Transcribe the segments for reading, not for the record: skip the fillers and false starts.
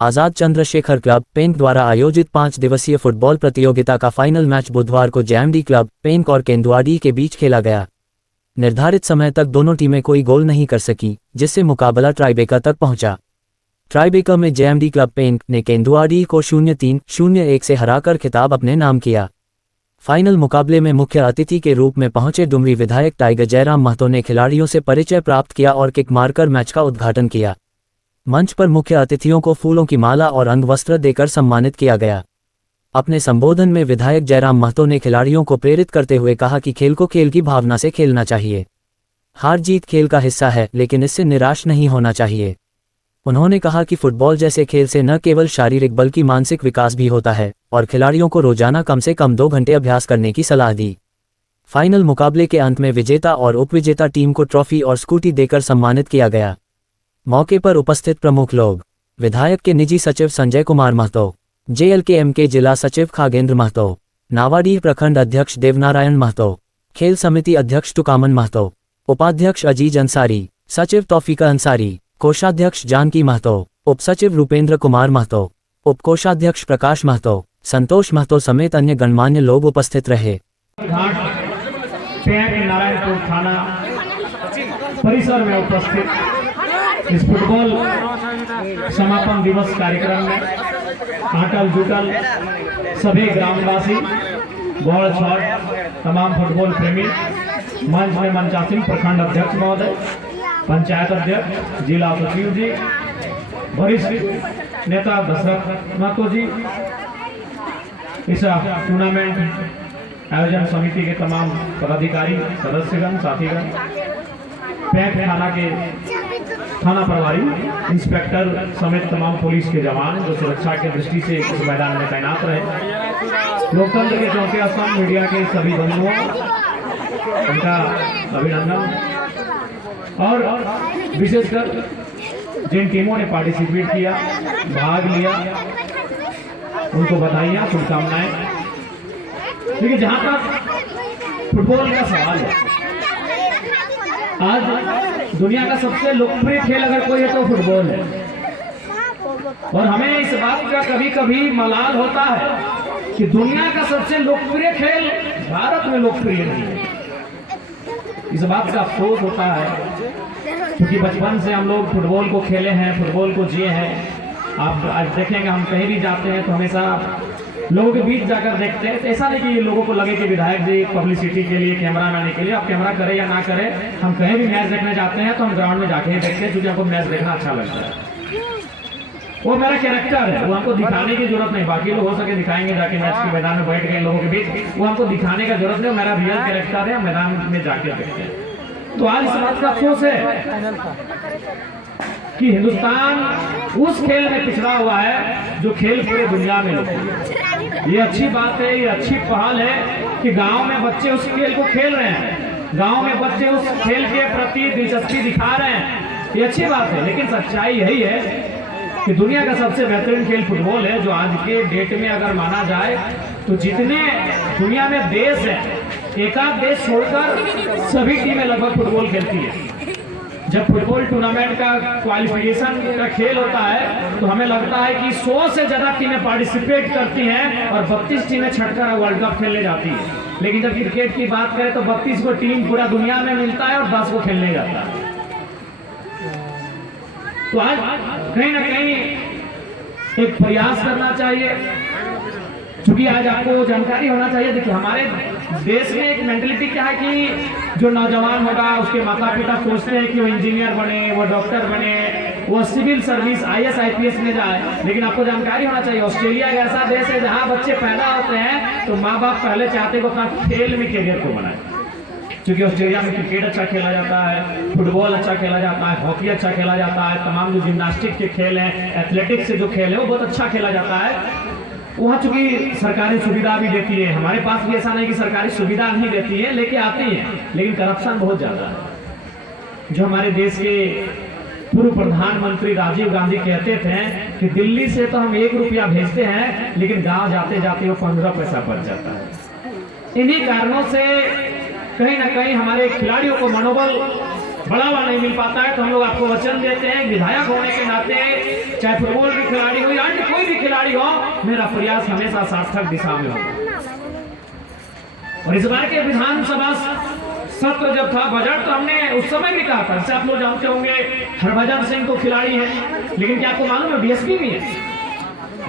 आजाद Chandrashekhar club Penck द्वारा आयोजित 5 दिवसीय फुटबॉल प्रतियोगिता का फाइनल मैच बुधवार को जेएमडी क्लब पेंक और केंदुआडी के बीच खेला गया। निर्धारित समय तक दोनों टीमें कोई गोल नहीं कर सकी, जिससे मुकाबला टाईब्रेकर तक पहुंचा। टाईब्रेकर में जेएमडी क्लब पेंक ने केंदुआडी को 0-3, 0-1 से हराकर खिताब अपने नाम किया। फाइनल मुकाबले में मुख्य अतिथि के रूप में पहुंचे डुमरी विधायक टाइगर जयराम महतो ने खिलाड़ियों से परिचय प्राप्त किया और किक मारकर मैच का उद्घाटन किया। मंच पर मुख्य अतिथियों को फूलों की माला और अंगवस्त्र देकर सम्मानित किया गया। अपने संबोधन में विधायक जयराम महतो ने खिलाड़ियों को प्रेरित करते हुए कहा कि खेल को खेल की भावना से खेलना चाहिए। हार जीत खेल का हिस्सा है, लेकिन इससे निराश नहीं होना चाहिए। उन्होंने कहा कि फुटबॉल जैसे खेल से न केवल शारीरिक बल्कि मानसिक विकास भी होता है और खिलाड़ियों को रोजाना कम से कम 2 घंटे अभ्यास करने की सलाह दी। फाइनल मुकाबले के अंत में विजेता और उपविजेता टीम को ट्रॉफी और स्कूटी देकर सम्मानित किया गया। मौके पर उपस्थित प्रमुख लोग विधायक के निजी सचिव संजय कुमार महतो, जेएलकेएम के जिला सचिव खागेंद्र महतो, नावाडीह प्रखंड अध्यक्ष देवनारायण महतो, खेल समिति अध्यक्ष टुकामन महतो, उपाध्यक्ष अजीज अंसारी, सचिव तौफीका अंसारी, कोषाध्यक्ष जानकी महतो, उपसचिव रूपेंद्र कुमार महतो, उपकोषाध्यक्ष प्रकाश महतो, संतोष महतो समेत अन्य गणमान्य लोग उपस्थित रहे। नारायणपुर थाना परिसर में उपस्थित इस फुटबॉल समापन दिवस कार्यक्रम में आटल जुटल सभी ग्रामवासी, गौड़ छठ, तमाम फुटबॉल प्रेमी, मंच में मंचासीन प्रखंड अध्यक्ष महोदय, पंचायत अध्यक्ष, जिला सचिव जी, वरिष्ठ नेता दशरथ महतो जी, इस टूर्नामेंट आयोजन समिति के तमाम पदाधिकारी, सदस्यगण, साथीगण, पेंक थाना के थाना प्रभारी, इंस्पेक्टर समेत तमाम पुलिस के जवान जो सुरक्षा के दृष्टि से इस मैदान में तैनात रहे, लोकतंत्र के चौथे स्तंभ मीडिया के सभी बंधुओं, उनका अभिनंदन। और विशेषकर जिन टीमों ने पार्टिसिपेट किया, भाग लिया, उनको बधाइयाँ, शुभकामनाएं। देखिए, जहाँ तक फुटबॉल का सवाल है, आज दुनिया का सबसे लोकप्रिय खेल अगर कोई है तो फुटबॉल है। और हमें इस बात का कभी कभी मलाल होता है कि दुनिया का सबसे लोकप्रिय खेल भारत में लोकप्रिय नहीं है। इस बात का अफसोस होता है, क्योंकि बचपन से हम लोग फुटबॉल को खेले हैं, फुटबॉल को जिए हैं। आप आज देखेंगे, हम कहीं भी जाते हैं तो हमेशा लोगों के बीच जाकर देखते हैं। तो ऐसा नहीं कि लोगों को लगे कि विधायक जी पब्लिसिटी के लिए, कैमरा मैन के लिए, आप कैमरा करें या ना करें, हम कहीं भी मैच देखने जाते हैं तो हम ग्राउंड में जाके ही देखते हैं, क्योंकि हमको मैच देखना अच्छा लगता है। वो मेरा कैरेक्टर है, वो हमको दिखाने की जरूरत नहीं। बाकी लोग हो सके दिखाएंगे जाके मैच के मैदान में बैठ गए लोगों के बीच, वो हमको दिखाने का जरूरत नहीं। मेरा रियल कैरेक्टर है, मैदान में जाके देखते हैं। तो आज इस बात का अफसोस है कि हिंदुस्तान उस खेल में पिछड़ा हुआ है जो खेल पूरे दुनिया में लोकप्रिय। ये अच्छी बात है, ये अच्छी पहल है कि गांव में बच्चे उस खेल को खेल रहे हैं, गांव में बच्चे उस खेल के प्रति दिलचस्पी दिखा रहे हैं, ये अच्छी बात है। लेकिन सच्चाई यही है कि दुनिया का सबसे बेहतरीन खेल फुटबॉल है, जो आज के डेट में अगर माना जाए तो जितने दुनिया में देश है, एक आध देश छोड़कर सभी टीमें लगभग फुटबॉल खेलती है। जब फुटबॉल टूर्नामेंट का क्वालिफिकेशन का खेल होता है तो हमें लगता है कि 100 से ज्यादा टीमें पार्टिसिपेट करती हैं और 32 टीमें छटकर वर्ल्ड कप खेलने जाती है। लेकिन जब क्रिकेट की बात करें तो 32 को टीम पूरा दुनिया में मिलता है और 10 को खेलने जाता है। तो आज कहीं ना कहीं एक प्रयास करना चाहिए, क्योंकि आज आपको जानकारी होना चाहिए। देखिए, हमारे देश में एक मेंटलिटी क्या है कि जो नौजवान होगा उसके माता पिता सोचते हैं कि वो इंजीनियर बने, वो डॉक्टर बने, वो सिविल सर्विस IAS IPS में जाए। लेकिन आपको जानकारी होना चाहिए, ऑस्ट्रेलिया एक ऐसा देश है जहाँ बच्चे पैदा होते हैं तो माँ बाप पहले चाहते हैं कि अपना खेल में करियर को बनाए, क्योंकि ऑस्ट्रेलिया में क्रिकेट अच्छा खेला जाता है, फुटबॉल अच्छा खेला जाता है, हॉकी अच्छा खेला जाता है, तमाम जो जिम्नास्टिक के खेल हैं, एथलेटिक्स से जो खेल है वो बहुत अच्छा खेला जाता है। वहाँ चूंकि सरकारी सुविधा भी देती है, हमारे पास भी ऐसा नहीं कि सरकारी सुविधा नहीं देती है, लेके आती है, लेकिन करप्शन बहुत ज्यादा है। जो हमारे देश के पूर्व प्रधानमंत्री राजीव गांधी कहते थे कि दिल्ली से तो हम 1 रुपया भेजते हैं, लेकिन गांव जाते जाते वो 15 पैसा पड़ जाता है। इन्हीं कारणों से कहीं ना कहीं हमारे खिलाड़ियों को मनोबल बढ़ावा नहीं मिल पाता है। तो हम लोग आपको वचन देते हैं, विधायक होने के नाते, चाहे फुटबॉल के खिलाड़ी हो या अन्य कोई भी खिलाड़ी हो, मेरा प्रयास हमेशा सार्थक दिशा में होगा। और इस बार के विधानसभा सत्र जब था, बजट तो हमने उस समय भी कहा था, जैसे आप लोग जानते होंगे हरभजन सिंह तो खिलाड़ी है, लेकिन क्या आपको मालूम है डीएसपी भी है,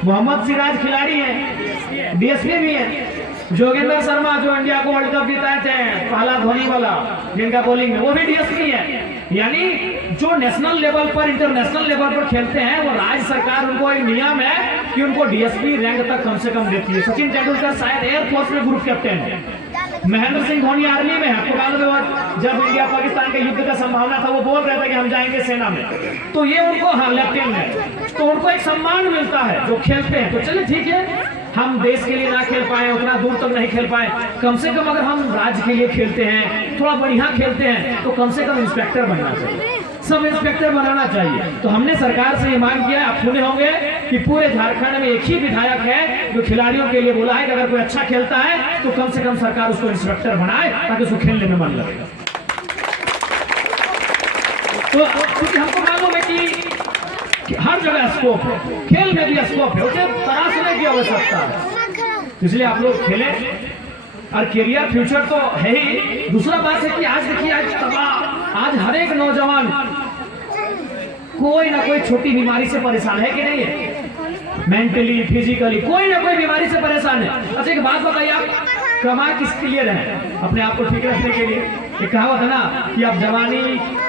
मोहम्मद सिराज खिलाड़ी है, डीएसपी भी है, जोगेंद्र शर्मा जो इंडिया को वर्ल्ड कप जिताए थे, पहला धोनी वाला जिनका बॉलिंग में, वो भी डीएसपी है। यानी जो नेशनल लेवल पर, इंटरनेशनल लेवल पर खेलते हैं, वो राज्य सरकार उनको एक नियम है कि उनको डीएसपी रैंक तक कम से कम देती है। सचिन तेंदुलकर शायद एयरफोर्स में ग्रुप कैप्टन है, महेंद्र सिंह धोनी आर्मी में है। आपको मालूम है जब इंडिया पाकिस्तान के युद्ध का संभावना था, वो बोल रहे थे कि हम जाएंगे सेना में, तो ये उनको, हाँ, लेफ्टिनेंट है, तो उनको एक सम्मान मिलता है जो खेलते हैं। तो चलिए ठीक है, हम देश के लिए ना खेल पाए, उतना दूर तक नहीं खेल पाए, कम से कम अगर हम राज्य के लिए खेलते हैं, थोड़ा बढ़िया खेलते हैं, तो कम से कम इंस्पेक्टर बनना चाहिए, सब इंस्पेक्टर बनाना चाहिए। तो हमने सरकार से ये मांग किया, आप सुने होंगे कि पूरे झारखंड में एक ही विधायक है जो खिलाड़ियों के लिए बोला है कि अगर कोई अच्छा खेलता है तो कम से कम सरकार उसको इंस्पेक्टर बनाए, ताकि उसको खेलने में मन लगेगा। तो क्योंकि हमको मालूम है कि हर जगह स्कोप है, खेल में भी स्कोप है, उसे तराशने की आवश्यकता है। इसलिए आप लोग खेलें, और करियर फ्यूचर तो है ही। दूसरा बात है कि आज देखिए, आज हर एक नौजवान कोई ना कोई छोटी बीमारी से परेशान है कि नहीं है, मेंटली, फिजिकली कोई ना कोई बीमारी से परेशान है। अच्छा एक बात बताइए, आप कमा किसके लिए रहे? अपने आप को ठीक रखने के लिए। एक कहावत है ना कि आप जवानी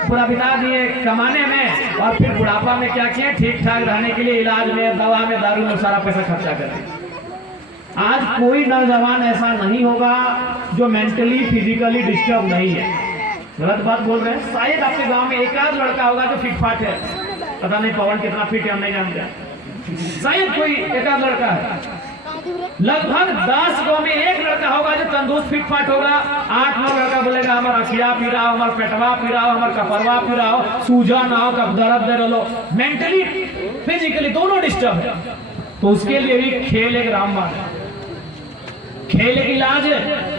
पूरा बिता दिए कमाने में, और फिर बुढ़ापा में क्या किए, ठीक ठाक रहने के लिए इलाज में, दवा में, दारू में सारा पैसा खर्चा करें। आज कोई नौजवान ऐसा नहीं होगा जो मेंटली, फिजिकली डिस्टर्ब नहीं है। गलत बात बोल रहे हैं? शायद आपके गांव में एक आध लड़का होगा जो फिट फाट है, पता नहीं पवन कितना फिट है हम नहीं जानते, शायद कोई एक आध लड़का है। लगभग 10 गांव में एक लड़का होगा जो तंदुरुस्त फिट फाट होगा। 8-9 लड़का बोलेगा हमारा अखिया पी रहा हो, हमारा पेटवा पी रहा हो, हमारा कपरवा पी रहा हो, सूजा ना हो, कब दर्द दे लो, मेंटली फिजिकली दोनों डिस्टर्ब है। तो उसके लिए भी खेल एक रामबाण है, खेल एक इलाज है।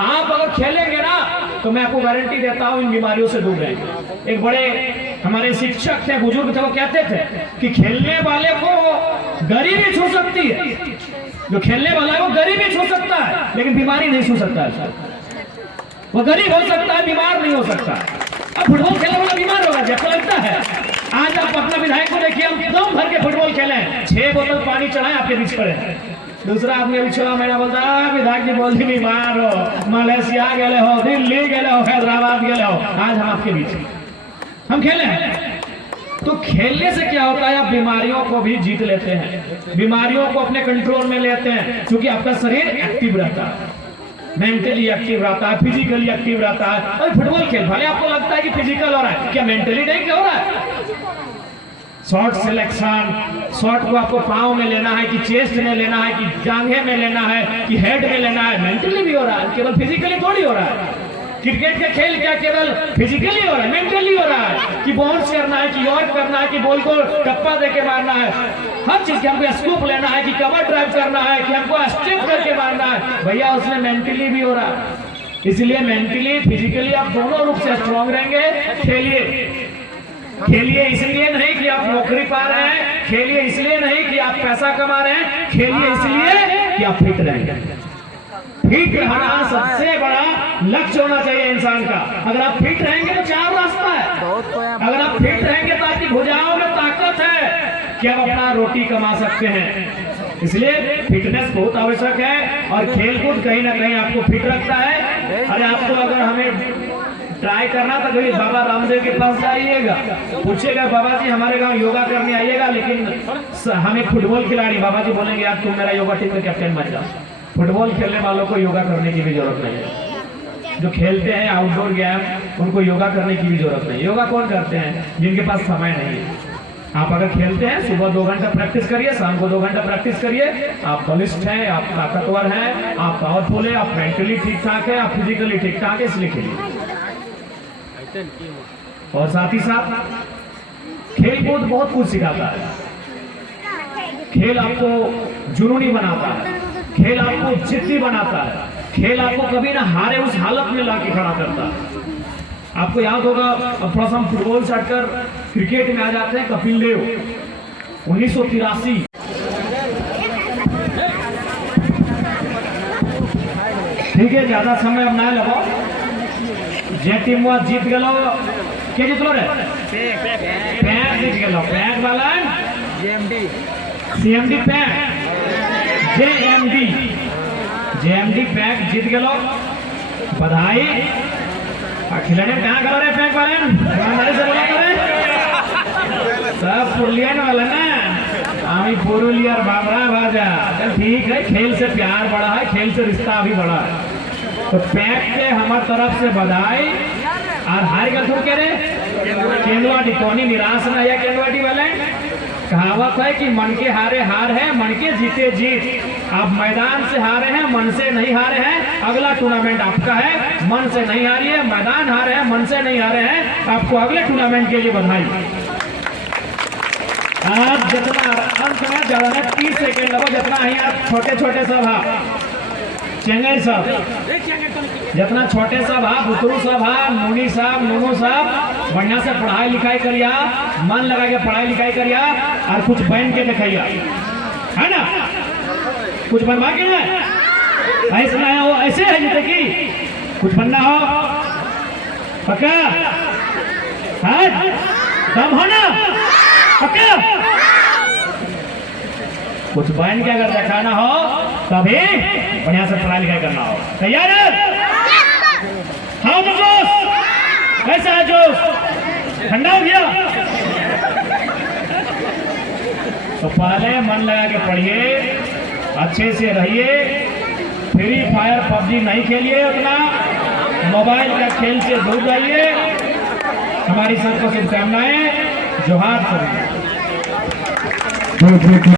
आप अगर खेलेंगे ना तो मैं आपको गारंटी देता हूं इन बीमारियों से दूर रहेंगे। एक बड़े हमारे शिक्षक थे, बुजुर्ग थे, वो कहते थे कि खेलने वाले को गरीबी छू सकती है, जो खेलने वाला है वो गरीबी छू सकता है, लेकिन बीमारी नहीं छू सकता है। वो गरीब हो सकता है, बीमार नहीं हो सकता। अब फुटबॉल खेलने वाला बीमार होगा, जब लगता है। आज आप अपना विधायक को देखिए, हम दम भर के फुटबॉल खेले, 6 बोतल पानी चढ़ाए आपके बीच पर है। दूसरा आदमी अभी 6 महीना बोलता है विधायक जी बोलती बीमार हो, मलेशिया गए हो, दिल्ली गए हो, हैदराबाद गए हो, आज हम आपके बीच हम खेले हैं। तो खेलने से क्या होता है, आप बीमारियों को भी जीत लेते हैं, बीमारियों को अपने कंट्रोल में लेते हैं, क्योंकि आपका शरीर एक्टिव रहता है, मेंटली एक्टिव रहता है, फिजिकली एक्टिव रहता है। और फुटबॉल खेल भले आपको लगता है कि फिजिकल हो रहा है, क्या मेंटली नहीं क्या हो रहा है? शॉट सिलेक्शन, शॉट को आपको पांव में लेना है कि चेस्ट में लेना है कि जांघे में लेना है कि हेड में लेना है, मेंटली भी हो रहा है, केवल फिजिकली थोड़ी हो रहा है। क्रिकेट का खेल क्या केवल फिजिकली हो रहा है, मेंटली हो रहा है कि बाउंस करना है कि यॉर्क करना है कि बॉल को टप्पा देके मारना है, हर चीज के हमको स्कूप लेना है कि कवर ड्राइव करना है कि हमको स्टेप करके मारना है, भैया उसमें मेंटली भी हो रहा है। इसलिए मेंटली फिजिकली आप दोनों रूप से स्ट्रॉन्ग रहेंगे। खेलिए, खेलिए इसलिए नहीं कि आप नौकरी पा रहे हैं, खेलिए इसलिए नहीं कि आप पैसा कमा रहे हैं, खेलिए इसलिए कि आप फिट रहेंगे। फिट रहना सबसे बड़ा लक्ष्य होना चाहिए इंसान का। अगर आप फिट रहेंगे तो 4 रास्ता है। अगर आप फिट रहेंगे तो आपकी भुजाओं में ताकत है कि आप अपना रोटी कमा सकते हैं। इसलिए फिटनेस बहुत आवश्यक है, और खेलकूद कहीं ना कहीं आपको फिट रखता है। अरे आपको अगर हमें ट्राई करना था कभी बाबा रामदेव के पास जाइएगा, पूछेगा बाबा जी हमारे गांव योगा करने आइएगा, लेकिन हम एक फुटबॉल खिलाड़ी, बाबा जी बोलेंगे यार तुम मेरा योगा टीम में कैप्टन बन जाओ। फुटबॉल खेलने वालों को योगा करने की भी जरूरत नहीं है। जो खेलते हैं आउटडोर गेम उनको योगा करने की भी जरूरत नहीं। योगा कौन करते हैं? जिनके पास समय नहीं है। आप अगर खेलते हैं सुबह 2 घंटा प्रैक्टिस करिए, शाम को 2 घंटा प्रैक्टिस करिए, आप बलिष्ठ हैं, आप ताकतवर हैं, आप पावरफुल है, आप मेंटली ठीक ठाक है, आप फिजिकली ठीक ठाक है, इसलिए खेलिए। और साथ ही साथ खेल कूद बहुत कुछ सिखाता है। खेल आपको जुनूनी बनाता है, खेल आपको जिद्दी बनाता है, खेल आपको कभी ना हारे उस हालत में लाके खड़ा करता है। आपको याद होगा, अब थोड़ा सा हम फुटबॉल से हटकर क्रिकेट में आ जाते हैं। कपिल देव 1983। ठीक है, ज्यादा समय अब ना लगो। जे टीम जीत गलो, के जीतलो रे? पैक जीत गलो। पैक वाला सीएमडी पैक, जेएमडी पैक जीत गलो, बधाई। खिलाड़ी कहाँ करो रे पैक वाले? से बोला करे सब पुरलियन वाला ना, आमी पुरुलियर बाबरा बाजा। चल ठीक है, खेल से प्यार बढ़ा है, खेल से रिश्ता अभी बढ़ा है। तो पैक के हमारे तरफ से बधाई। और हार गल तुम कह रहे केंदुआटी, कौनी निराश ना या केंदुआटी वाले। कहावत है कि मन के हारे हार है, मन के जीते जीत। आप मैदान से हारे हैं, मन से नहीं हारे हैं। अगला टूर्नामेंट आपका है, मन से नहीं हारिए। मैदान हारे हैं, मन से नहीं हारे हैं। आपको अगले टूर्नामेंट के लिए बधाई। आप जितना अंत में ज्यादा में 30 सेकेंड लगो, जितना ही आप छोटे छोटे सब हा चेंगई सब, जितना छोटे सब हा, बुतरू सब हा, नूनी साहब, नूनू साहब, बढ़िया से पढ़ाई लिखाई करिया, मन लगा के पढ़ाई लिखाई करिया। और कुछ बन के दिखाइया, है ना? कुछ बनवा के ना ऐसा ना हो, ऐसे है जीते की कुछ बनना हो पक्का है, दम हो ना पक्का। कुछ बन के अगर दिखाना हो तभी बढ़िया से पढ़ाई लिखाई करना हो। तैयार है? हाँ तो जोश, कैसा है जोश? ठंडा हो गया? तो पहले मन लगा के पढ़िए, अच्छे से रहिए। फ्री फायर पबजी नहीं खेलिए, उतना मोबाइल का खेल से दूर रहिए। हमारी सबको शुभकामनाएं। जोहार सभी।